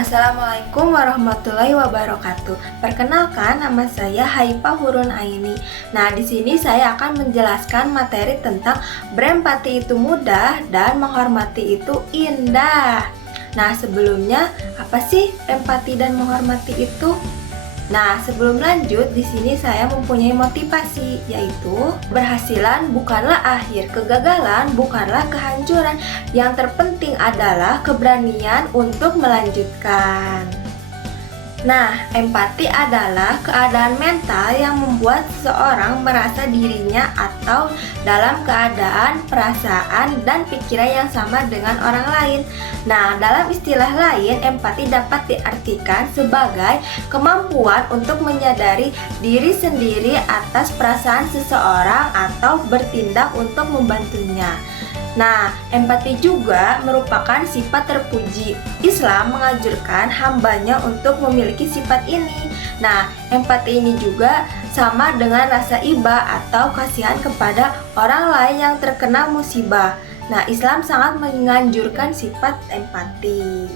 Assalamualaikum warahmatullahi wabarakatuh. Perkenalkan, nama saya Haifa Hurun Aini. Nah, di sini saya akan menjelaskan materi tentang berempati itu mudah dan menghormati itu indah. Nah, sebelumnya apa sih empati dan menghormati itu? Nah, sebelum lanjut, di sini saya mempunyai motivasi, yaitu keberhasilan bukanlah akhir, kegagalan bukanlah kehancuran. Yang terpenting adalah keberanian untuk melanjutkan. Nah, empati adalah keadaan mental yang membuat seseorang merasa dirinya atau dalam keadaan, perasaan, dan pikiran yang sama dengan orang lain. Nah, dalam istilah lain, empati dapat diartikan sebagai kemampuan untuk menyadari diri sendiri atas perasaan seseorang atau bertindak untuk membantunya. Nah, empati juga merupakan sifat terpuji. Islam menganjurkan hambanya untuk memiliki sifat ini. Nah, empati ini juga sama dengan rasa iba atau kasihan kepada orang lain yang terkena musibah. Nah, Islam sangat menganjurkan sifat empati.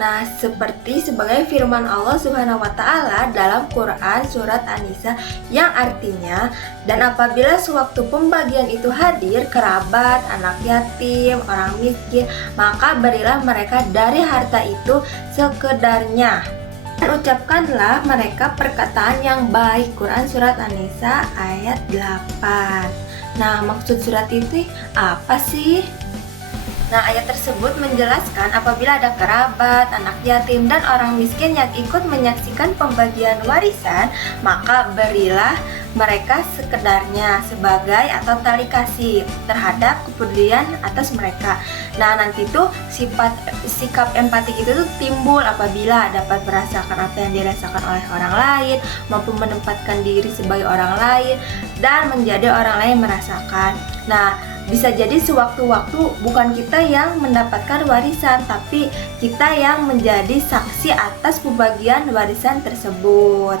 Nah, seperti sebagai firman Allah Subhanahu wa Ta'ala dalam Quran Surat An-Nisa yang artinya, dan apabila sewaktu pembagian itu hadir kerabat, anak yatim, orang miskin, maka berilah mereka dari harta itu sekedarnya, dan ucapkanlah mereka perkataan yang baik. Quran Surat An-Nisa ayat 8. Nah, maksud surat itu apa sih? Nah, ayat tersebut menjelaskan apabila ada kerabat, anak yatim, dan orang miskin yang ikut menyaksikan pembagian warisan, maka berilah mereka sekedarnya sebagai atau tali kasih terhadap kepedulian atas mereka. Nah, nanti tuh sikap empati itu tuh timbul apabila dapat merasakan apa yang dirasakan oleh orang lain, mampu menempatkan diri sebagai orang lain, dan menjadi orang lain merasakan. Nah, bisa jadi sewaktu-waktu bukan kita yang mendapatkan warisan, tapi kita yang menjadi saksi atas pembagian warisan tersebut.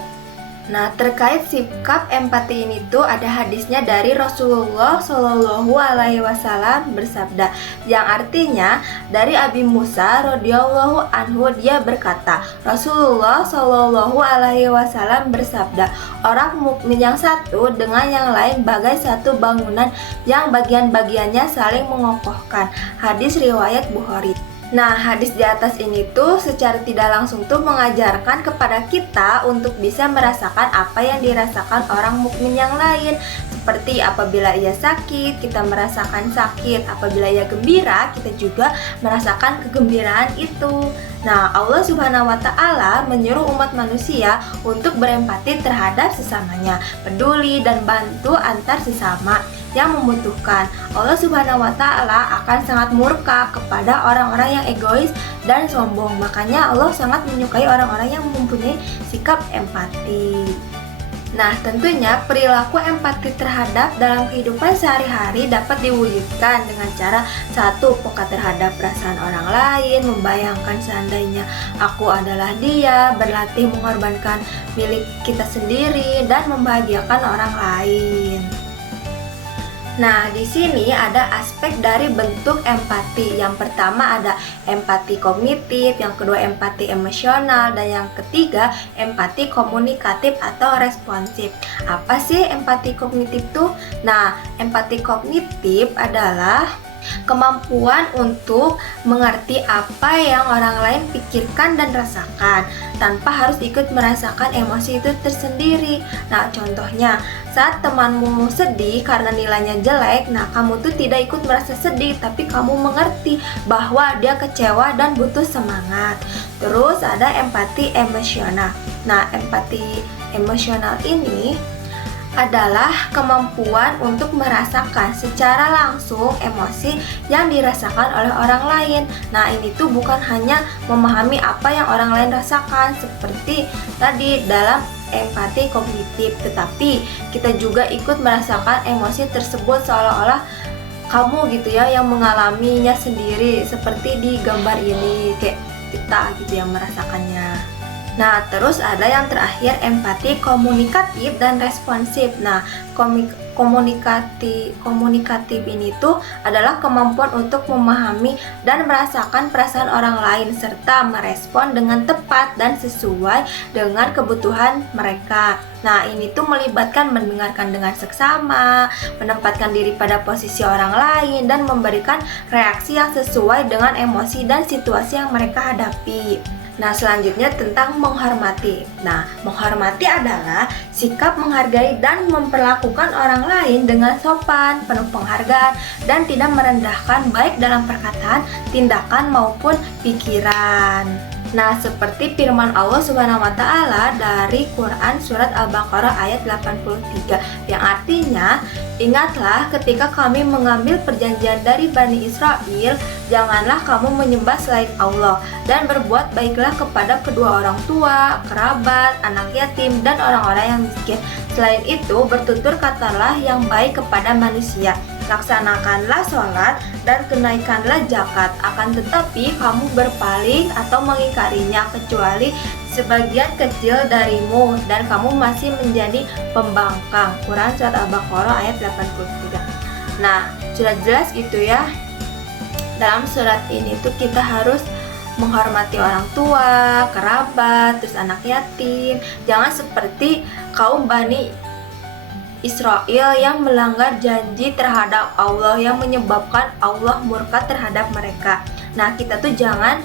Nah, terkait sikap empati ini tuh ada hadisnya dari Rasulullah Shallallahu Alaihi Wasallam bersabda, yang artinya dari Abi Musa radhiyallahu anhu, dia berkata, Rasulullah Shallallahu Alaihi Wasallam bersabda, orang mukmin yang satu dengan yang lain bagai satu bangunan yang bagian-bagiannya saling mengokohkan. Hadis riwayat Bukhari. Nah, hadis di atas ini tuh secara tidak langsung tuh mengajarkan kepada kita untuk bisa merasakan apa yang dirasakan orang mukmin yang lain. Seperti apabila ia sakit, kita merasakan sakit. Apabila ia gembira, kita juga merasakan kegembiraan itu. Nah, Allah Subhanahu wa Ta'ala menyuruh umat manusia untuk berempati terhadap sesamanya, peduli dan bantu antar sesama yang membutuhkan. Allah Subhanahu wa Ta'ala akan sangat murka kepada orang-orang yang egois dan sombong. Makanya Allah sangat menyukai orang-orang yang mempunyai sikap empati. Nah, tentunya perilaku empati terhadap dalam kehidupan sehari-hari dapat diwujudkan dengan cara satu, peka terhadap perasaan orang lain, membayangkan seandainya aku adalah dia, berlatih mengorbankan milik kita sendiri dan membahagiakan orang lain. Nah, di sini ada aspek dari bentuk empati. Yang pertama ada empati kognitif, yang kedua empati emosional, dan yang ketiga empati komunikatif atau responsif. Apa sih empati kognitif tuh? Nah, empati kognitif adalah kemampuan untuk mengerti apa yang orang lain pikirkan dan rasakan tanpa harus ikut merasakan emosi itu tersendiri. Nah, contohnya saat temanmu sedih karena nilainya jelek, nah kamu tuh tidak ikut merasa sedih, tapi kamu mengerti bahwa dia kecewa dan butuh semangat. Terus ada empati emosional. Nah, empati emosional ini adalah kemampuan untuk merasakan secara langsung emosi yang dirasakan oleh orang lain. Nah, ini tuh bukan hanya memahami apa yang orang lain rasakan seperti tadi dalam empati kognitif, tetapi kita juga ikut merasakan emosi tersebut seolah-olah kamu gitu ya yang mengalaminya sendiri seperti di gambar ini, kayak kita gitu yang merasakannya. Nah, terus ada yang terakhir, empati komunikatif dan responsif. Nah, komunikatif ini tuh adalah kemampuan untuk memahami dan merasakan perasaan orang lain serta merespon dengan tepat dan sesuai dengan kebutuhan mereka. Nah, ini tuh melibatkan mendengarkan dengan seksama, menempatkan diri pada posisi orang lain, dan memberikan reaksi yang sesuai dengan emosi dan situasi yang mereka hadapi. Nah, selanjutnya tentang menghormati. Nah, menghormati adalah sikap menghargai dan memperlakukan orang lain dengan sopan, penuh penghargaan, dan tidak merendahkan baik dalam perkataan, tindakan, maupun pikiran. Nah, seperti firman Allah Subhanahu wa taala dari Quran surat Al-Baqarah ayat 83 yang artinya, ingatlah ketika kami mengambil perjanjian dari Bani Israel, janganlah kamu menyembah selain Allah dan berbuat baiklah kepada kedua orang tua, kerabat, anak yatim, dan orang-orang yang miskin. Selain itu, bertutur katalah yang baik kepada manusia. Laksanakanlah sholat dan tunaikanlah zakat, akan tetapi kamu berpaling atau mengingkarinya kecuali sebagian kecil darimu dan kamu masih menjadi pembangkang. Quran surat Al-Baqarah ayat 83. Nah, sudah jelas gitu ya. Dalam surat ini tuh kita harus menghormati orang tua, kerabat, terus anak yatim. Jangan seperti kaum Bani Israel yang melanggar janji terhadap Allah yang menyebabkan Allah murka terhadap mereka. Nah, kita tuh jangan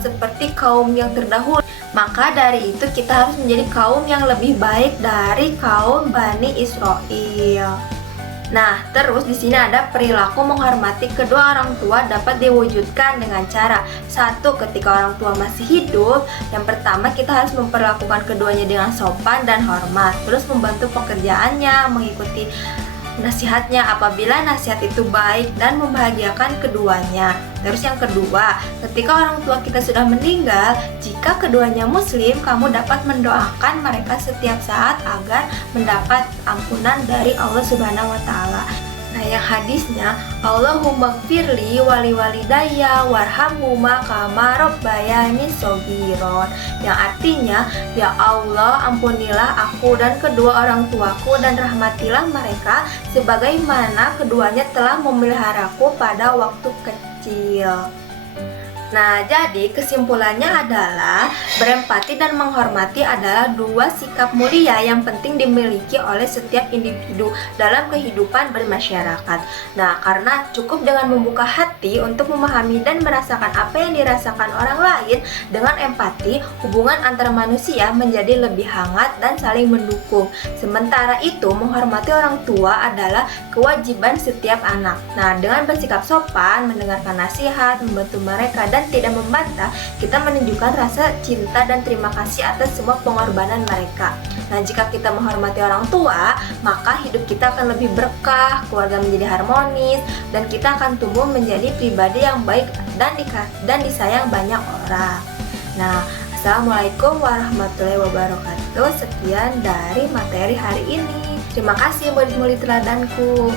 seperti kaum yang terdahulu. Maka dari itu kita harus menjadi kaum yang lebih baik dari kaum Bani Israel. Nah, terus di sini ada perilaku menghormati kedua orang tua dapat diwujudkan dengan cara satu, ketika orang tua masih hidup, yang pertama kita harus memperlakukan keduanya dengan sopan dan hormat, terus membantu pekerjaannya, mengikuti nasihatnya apabila nasihat itu baik dan membahagiakan keduanya. Terus yang kedua, ketika orang tua kita sudah meninggal, jika keduanya muslim, kamu dapat mendoakan mereka setiap saat agar mendapat ampunan dari Allah Subhanahu wa taala. Nah, yang hadisnya, Allahumma gfirli wali walidayya warhamhuma kama rabbayani shogiron, yang artinya, ya Allah, ampunilah aku dan kedua orang tuaku dan rahmatilah mereka sebagaimana keduanya telah memeliharaku pada waktu kecil. Nah, jadi kesimpulannya adalah berempati dan menghormati adalah dua sikap mulia yang penting dimiliki oleh setiap individu dalam kehidupan bermasyarakat. Nah, karena cukup dengan membuka hati untuk memahami dan merasakan apa yang dirasakan orang lain, dengan empati, hubungan antar manusia menjadi lebih hangat dan saling mendukung. Sementara itu, menghormati orang tua adalah kewajiban setiap anak. Nah, dengan bersikap sopan, mendengarkan nasihat, membantu mereka, dan tidak membantah, kita menunjukkan rasa cinta dan terima kasih atas semua pengorbanan mereka. Nah, jika kita menghormati orang tua, maka hidup kita akan lebih berkah, keluarga menjadi harmonis, dan kita akan tumbuh menjadi pribadi yang baik dan disayang banyak orang. Nah, Assalamualaikum warahmatullahi wabarakatuh. Sekian dari materi hari ini. Terima kasih murid-murid teladanku.